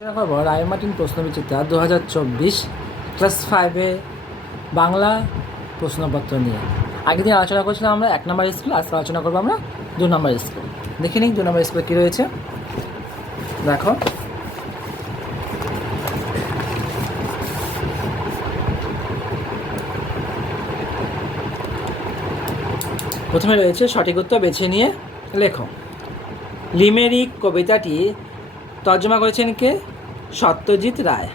খবর রায় Martin প্রশ্নবিচিত্রা 2024 class 5-এ Bangla প্রশ্নপত্র নিয়ে আগের দিন আলোচনা করছিলাম আমরা 1 নম্বর স্কুল। আজকে আলোচনা করবো আমরা 2 নম্বর স্কুল। দেখে নিই 2 নম্বর স্কুলে কী রয়েছে। দেখো, প্রথমে রয়েছে সঠিক উত্তর বেছে নিয়ে লেখো। লিমেরিক কবিতাটি তর্জমা করেছেন কে? সত্যজিৎ রায়।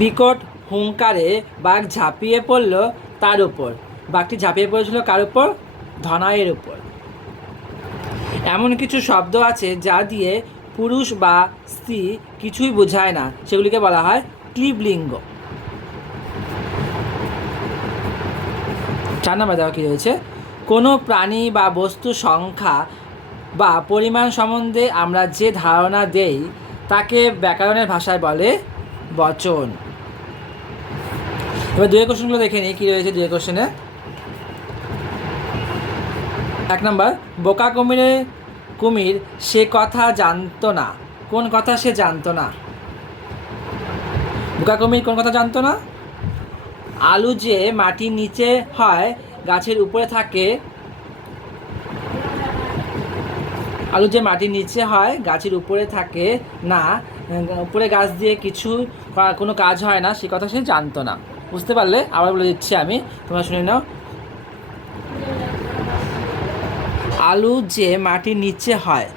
বিকট হুঙ্কারে বাঘ ঝাঁপিয়ে পড়ল তার উপর। বাঘটি ঝাঁপিয়ে পড়েছিল কার উপর? ধনাইয়ের উপর। এমন কিছু শব্দ আছে যা দিয়ে পুরুষ বা স্ত্রী কিছুই বোঝায় না, সেগুলিকে বলা হয় ক্লীবলিঙ্গ। 4 নম্বর দেওয়া কী রয়েছে? কোনো প্রাণী বা বস্তুর সংখ্যা বা পরিমাণ সম্বন্ধে আমরা যে ধারণা দেই তাকে ব্যাকরণের ভাষায় বলে বচন। এবার 2 কোশ্চেনগুলো দেখে নিই কী রয়েছে 2 কোশ্চেনে। 1 নম্বর, বোকা কুমির সে কথা জানতো না। কোন কথা সে জানতো না? বোকা কুমির কোন কথা জানতো না? আলু যে মাটির নিচে হয় গাছের উপরে থাকে, আলু যে মাটির নিচে হয় গাছের উপরে থাকে না, উপরে গাছ দিয়ে কিছু কোনো কাজ হয় না, সে কথা সে জানতো না। বুঝতে পারলে? আবার বলে দিচ্ছি আমি, তোমরা শুনে নাও। আলু যে মাটির নিচে হয়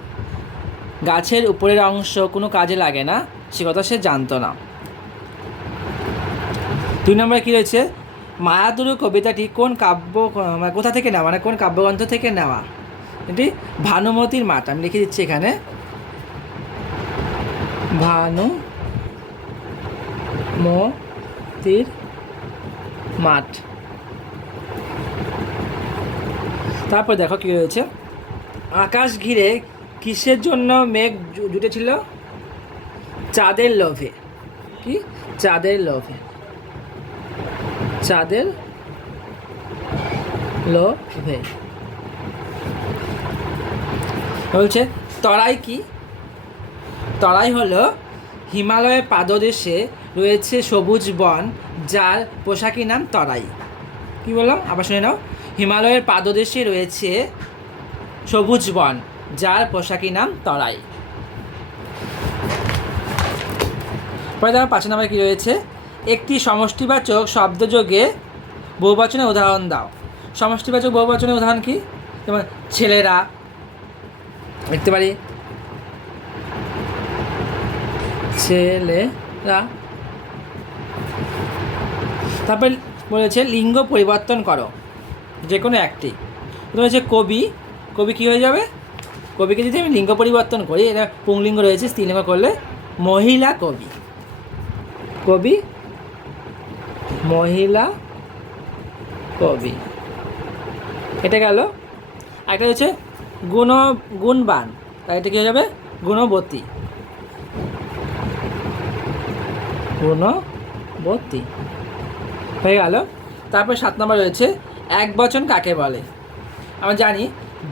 গাছের উপরের অংশ কোনো কাজে লাগে না, সে কথা সে জানতো না। 2 নম্বরে কী রয়েছে? মায়াতুরু কবিতাটি কোন কোথা থেকে নেওয়া, মানে কোন কাব্যগ্রন্থ থেকে নেওয়া? এটি ভানুমতির মাঠ। আমি লিখে দিচ্ছি এখানে, ভানুমতির মাঠ। তারপর দেখো কী রয়েছে। আকাশ ঘিরে কিসের জন্য মেঘ জুটেছিল? চাঁদের লোভে। কি? চাঁদের লোভে। চাঁদের লোভে। বলছে তরাই কি? তরাই হলো হিমালয়ের পাদদেশে রয়েছে সবুজ বন, যার পোশাকি নাম তরাই। কি বললাম? আবার শুনে নাও। হিমালয়ের পাদদেশে রয়েছে সবুজ বন, যার পোশাকি নাম তরাই। পরে দেখো 5 নম্বরে কী রয়েছে? একটি সমষ্টিবাচক শব্দযোগে বহুবচনের উদাহরণ দাও। সমষ্টিবাচক বহুবচনের উদাহরণ কি? যেমন ছেলেরা লিখতে পারি, ছেলেরা। তারপর বলেছে লিঙ্গ পরিবর্তন করো যে কোনো একটি। বলেছে কবি। কবি কী হয়ে যাবে? কবিকে যদি আমি লিঙ্গ পরিবর্তন করি, এটা পুংলিঙ্গ রয়েছে, স্ত্রীলিঙ্গ করলে মহিলা কবি। কবি, মহিলা কবি। এটা গেল। একটা হচ্ছে গুণবান, তাই এটা কী হয়ে যাবে? গুণবতী। গুণবতী হয়ে গেল। তারপর 7 নম্বর রয়েছে একবচন কাকে বলে? আমরা জানি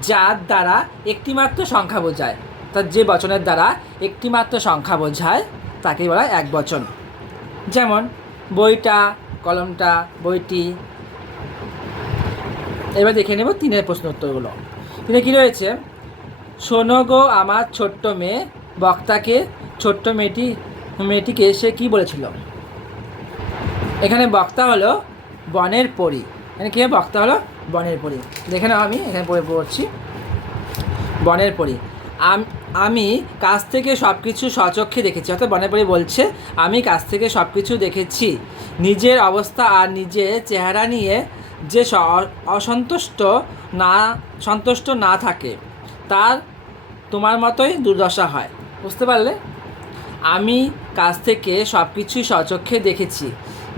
যার দ্বারা একটিমাত্র সংখ্যা বোঝায়, তার যে বচনের দ্বারা একটিমাত্র সংখ্যা বোঝায় তাকেই বলা হয় একবচন। যেমন বইটা, কলমটা, বইটি। এবার দেখে নেব 3-এর প্রশ্ন উত্তরগুলো। 3-এ কী রয়েছে? শোনো গো আমার ছোট্ট মেয়ে, বক্তাকে ছোট্ট মেয়েটিকে সে কী বলেছিল? এখানে বক্তা হলো বনের পরী। এখানে কী বক্তা হলো? বনের পরী। দেখে নাও, আমি এখানে পড়ছি বনের পরী। আমি কাছ থেকে সব কিছু স্বচক্ষে দেখেছি। অর্থাৎ বনের পরী বলছে আমি কাছ থেকে সব কিছু দেখেছি। নিজের অবস্থা আর নিজের চেহারা নিয়ে যে সন্তুষ্ট না থাকে তার তোমার মতোই দুর্দশা হয়। বুঝতে পারলে? আমি কাছ থেকে সব কিছুই স্বচক্ষে দেখেছি।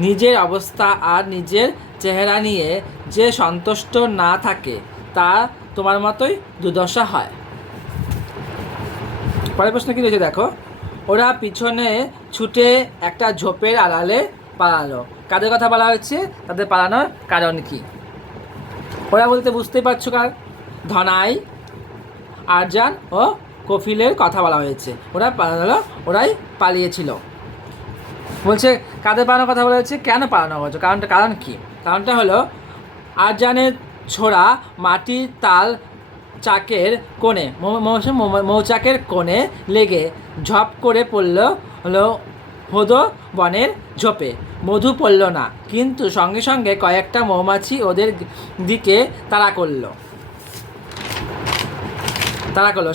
নিজের অবস্থা আর নিজের চেহারা নিয়ে যে সন্তুষ্ট না থাকে তা তোমার মতোই দুর্দশা হয়। পরের প্রশ্ন কী রয়েছে দেখো। ওরা পিছনে ছুটে একটা ঝোপের আড়ালে পালালো। কাদের কথা বলা হচ্ছে? তাদের পালানোর কারণ কি? ওরা বলতে বুঝতেই পারছো কার? ধনাই, আরজান ও কফিলের কথা বলা হয়েছে। ওরাই পালিয়েছিল। বলছে কাদের পালানোর কথা বলা হয়েছে, কেন পালানো হয়েছে, কারণ কি? কারণটা হলো আরজানের ছোড়া মাটির তাল চাকের কোণে মৌচাকের কোণে লেগে ঝপ করে পড়ল হলো হদো বনের ঝোপে। মধু পড়ল না, কিন্তু সঙ্গে সঙ্গে কয়েকটা মৌমাছি ওদের দিকে তাড়া করলো।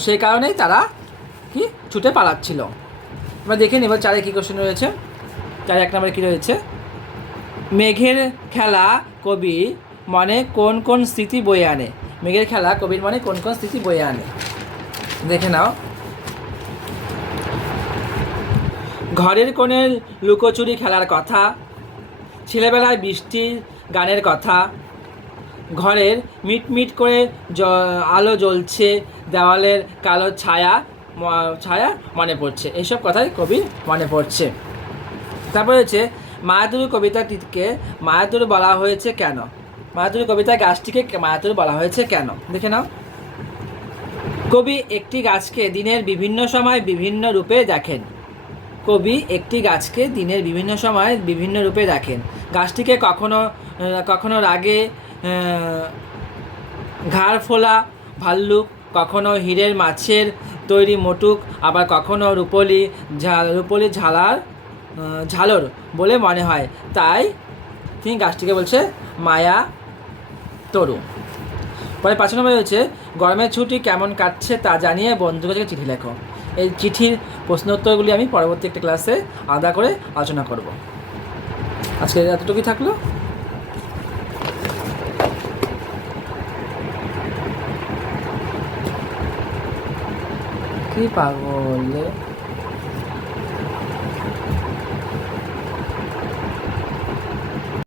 সেই কারণেই তারা কি ছুটে পালাচ্ছিল। আমরা দেখে নিব চারে কী কোশ্চেন রয়েছে। চারে 1 নম্বরে কী রয়েছে, মেঘের খেলা কবি মনে কোন কোন স্মৃতি বয়ে আনে। মেঘের খেলা কবির মনে কোন কোন স্মৃতি বয়ে আনে, দেখে নাও। ঘরের কোণে লুকোচুরি খেলার কথা, ছেলেবেলায় বৃষ্টির গানের কথা, ঘরের মিটমিট করে আলো জ্বলছে, দেওয়ালের কালো ছায়া মনে পড়ছে। এইসব কথাই কবির মনে পড়ছে। তারপরে হচ্ছে মায়াতুর কবিতাটিকে মায়াতুর বলা হয়েছে কেন। মায়াতুর কবিতায় গাছটিকে মায়াতুর বলা হয়েছে কেন, দেখে নাও। কবি একটি গাছকে দিনের বিভিন্ন সময় বিভিন্ন রূপে দেখেন। কবি একটি গাছকে দিনের বিভিন্ন সময় বিভিন্ন রূপে দেখেন। গাছটিকে কখনো রাগে ঘাড় ফোলা ভাল্লুক, কখনো হীরের মাছের তৈরি মোটুক, আবার কখনো রূপলি ঝালর বলে মনে হয়। তাই তিনি গাছটিকে বলছে মায়া তরু। পরে 5 নম্বরে রয়েছে গরমের ছুটি কেমন কাটছে তা জানিয়ে বন্ধুকে চিঠি লেখো। এই চিঠির প্রশ্নোত্তরগুলি আমি পরবর্তী একটা ক্লাসে আলাদা করে আলোচনা করব। আজকে এতটুকুই থাকলো। কি পাগল।